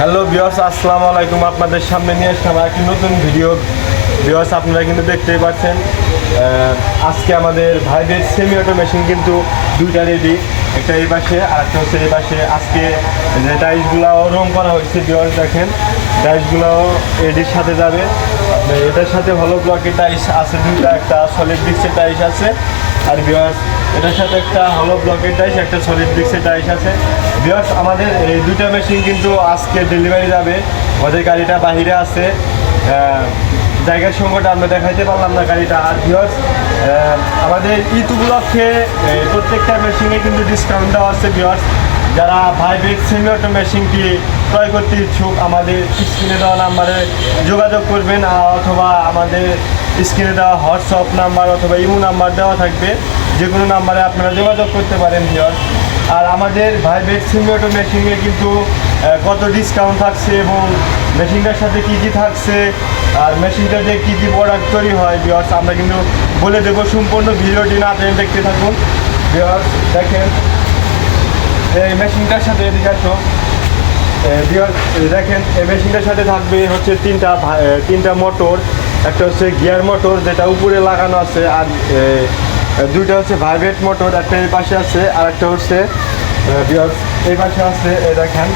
Hello viewers, আসসালামু আলাইকুম। আপনাদের সামনে নিয়ে আসলাম একটি নতুন ভিডিও। ভিউয়ার্স, আপনারা কিন্তু দেখতেই পাচ্ছেন আজকে আমাদের ভাইদের সেমি অটো মেশিন কিন্তু দুইটা রেডি, একটা এই পাশে আর একটা হচ্ছে এই পাশে। আজকে যে টাইলসগুলোও রং করা হচ্ছে ভিউয়ার্স, দেখেন টাইলসগুলোও এডির সাথে যাবে। এটার সাথে হলো ব্লকের টাইলস আছে দুইটা, একটা সলিড ব্রিক্সের টাইলস আছে। আর ভিউয়ার্স, এটার সাথে একটা হলো ব্লকের টাইলস, একটা সলিড ব্রিক্সের টাইলস আছে। ভিউয়ার্স, আমাদের এই দুইটা মেশিন কিন্তু আজকে ডেলিভারি যাবে। আমাদের গাড়িটা বাহিরে আছে, জায়গার সংকটে আমরা দেখাইতে পারলাম না গাড়িটা। আর ভিউয়ার্স, আমাদের ঈদ উপলক্ষে প্রত্যেকটা মেশিনে কিন্তু ডিসকাউন্ট দেওয়া আছে। ভিউয়ার্স, যারা ভাইবেক সেমি অটো মেশিনটি ক্রয় করতে ইচ্ছুক আমাদের স্ক্রিনে দেওয়া নাম্বারে যোগাযোগ করবেন, অথবা আমাদের স্ক্রিনে দেওয়া হোয়াটসঅ্যাপ নাম্বার অথবা ইমো নাম্বার দেওয়া থাকবে, যে কোনো নাম্বারে আপনারা যোগাযোগ করতে পারেন ভিউয়ার্স। আর আমাদের ভাইবেক সেমি অটো মেশিনে কিন্তু কত ডিসকাউন্ট থাকছে এবং মেশিনটার সাথে কী কী থাকছে আর মেশিনটাতে কী কী প্রোডাক্ট তৈরি হয় ভিউয়ার্স আমরা কিন্তু বলে দেবো। সম্পূর্ণ ভিডিওটি না দেখতে থাকুন ভিউয়ার্স। দেখেন এই মেশিনটার সাথে এদিকে আসো ভিউয়ার্স, দেখেন এই মেশিনটার সাথে থাকবে হচ্ছে তিনটা মোটর। একটা হচ্ছে গিয়ার মোটর যেটা উপরে লাগানো আছে, আর দুইটা হচ্ছে ভাইব্রেট মোটর, একটা এই পাশে আছে আর একটা হচ্ছে ভিউয়ার্স এই পাশে আছে। দেখেন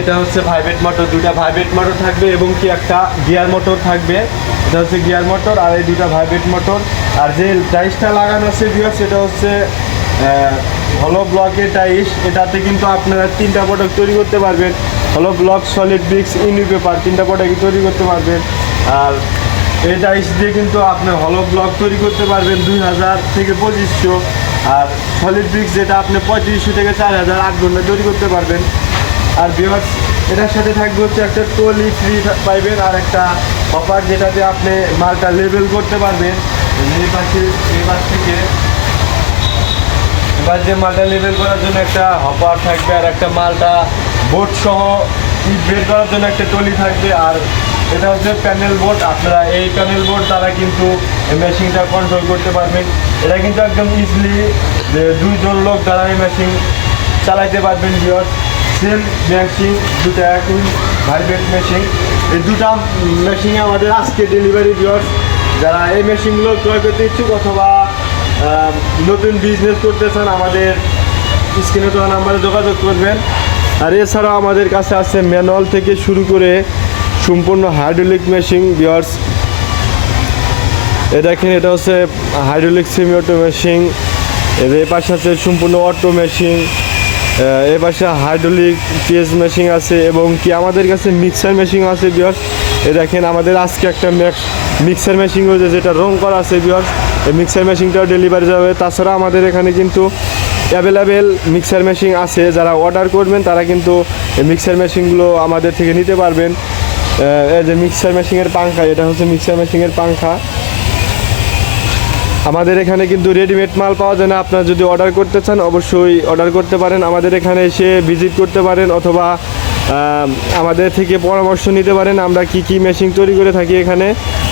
এটা হচ্ছে ভাইব্রেট মোটর, দুইটা ভাইব্রেট মোটর থাকবে এবং কি একটা গিয়ার মোটর থাকবে। এটা হচ্ছে গিয়ার মোটর আর এই দুইটা ভাইব্রেট মোটর। আর যে টাইসটা লাগানো আছে ভিউয়ার্স, সেটা হচ্ছে হলো ব্লকের টাইস। এটাতে কিন্তু আপনারা তিনটা প্রোডাক্ট তৈরি করতে পারবেন, হলো ব্লক, সলিড ব্রিক্স, ইউনি পেপার, তিনটা প্রোডাক্ট তৈরি করতে পারবেন। আর এই টাইস দিয়ে কিন্তু আপনি হলো ব্লক তৈরি করতে পারবেন 2000 থেকে 2500, আর সলিড ব্রিক্স যেটা আপনি 3500 থেকে 4000 8 ঘন্টা তৈরি করতে পারবেন। আর ভিউয়ার্স, এটার সাথে থাকবে হচ্ছে একটা ট্রলি ফ্রি পাইবেন আর একটা হপার, যেটাতে আপনি মালটা লেবেল করতে পারবেন। এই পাশ থেকে এবার যে মালটা লেবেল করার জন্য একটা হপার থাকবে আর একটা মালটা বোর্ড সহ বের করার জন্য একটা ট্রলি থাকবে। আর এটা হচ্ছে প্যানেল বোর্ড, আপনারা এই প্যানেল বোর্ড দ্বারা কিন্তু এই মেশিনটা কন্ট্রোল করতে পারবেন। এটা কিন্তু একদম ইজিলি দুইজন লোক দ্বারা এই মেশিন চালাইতে পারবেন ভিউয়ার্স। সেম মেশিন দুটো একই ভাইব্রেট মেশিন, এই দুটা মেশিনে আমাদের আজকে ডেলিভারি ভিউয়ার্স। যারা এই মেশিনগুলো ক্রয় করতে ইচ্ছুক অথবা নতুন বিজনেস করতে চান আমাদের স্ক্রিনে দেওয়া নাম্বারে যোগাযোগ করবেন। আর এছাড়াও আমাদের কাছে আছে ম্যানুয়াল থেকে শুরু করে সম্পূর্ণ হাইড্রোলিক মেশিন ভিউয়ার্স। দেখেন এটা হচ্ছে হাইড্রোলিক সেমি অটো মেশিন, এর পাশে আছে সম্পূর্ণ অটো মেশিন, এর পাশে হাইড্রোলিক পিএস মেশিন আছে এবং কি আমাদের কাছে মিক্সার মেশিন আছে ভিউয়ার্স। দেখেন আমাদের আজকে একটা মিক্সার মেশিন রয়েছে যেটা রং করা আছে ভিউয়ার্স। এই মিক্সার মেশিনটাও ডেলিভারি যাবে। তাছাড়া আমাদের এখানে কিন্তু অ্যাভেলেবেল মিক্সার মেশিন আছে, যারা অর্ডার করবেন তারা কিন্তু এই মিক্সার মেশিনগুলো আমাদের থেকে নিতে পারবেন। এই যে মিক্সার মেশিনের পাংখা, এটা হচ্ছে মিক্সার মেশিনের পাংখা। আমাদের এখানে কিন্তু রেডিমেড মাল পাওয়া যায় না, আপনারা যদি অর্ডার করতে চান অবশ্যই অর্ডার করতে পারেন, আমাদের এখানে এসে ভিজিট করতে পারেন অথবা আমাদের থেকে পরামর্শ নিতে পারেন আমরা কি মেশিন তৈরি করে থাকি এখানে।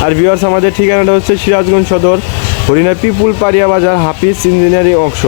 আর ভিউয়ার্স, আমাদের ঠিকানাটা হচ্ছে সিরাজগঞ্জ সদর, হরিণা পিপুল পাড়িয়া বাজার, হাফিজ ইঞ্জিনিয়ারিং অংশ।